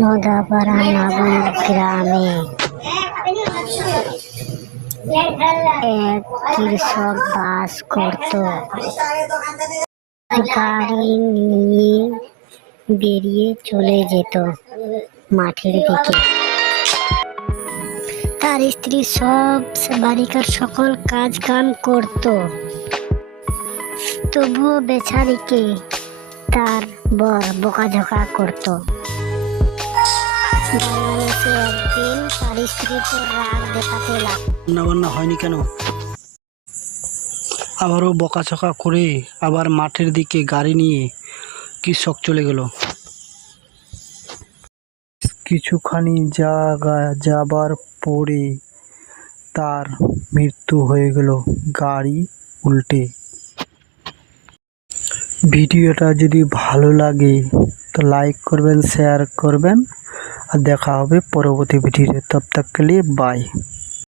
নদাপাড়া নাগর গ্রামে এক কৃষক বাস করত। গাড়ি নিয়ে বেরিয়ে চলে যেত মাঠের দিকে। তার স্ত্রী সব বাড়িকার সকল কাজ কাম করত, তবুও বেচারিকে তার বর বকাঝকা করত। একদিন তার স্ত্রীর উপর রাগ দেখাতে রান্না হয়নি কেন? আবারও বকাঝকা করে আবার মাঠের দিকে গাড়ি নিয়ে কৃষক চলে গেল। কিছুখানি জায়গা যাবার পরে তার মৃত্যু হয়ে গেল গাড়ি উল্টে। ভিডিওটা যদি ভালো লাগে তো লাইক করবেন, শেয়ার করবেন, আর দেখা হবে পরবর্তী ভিডিওতে। তব তক কে লিয়ে বাই।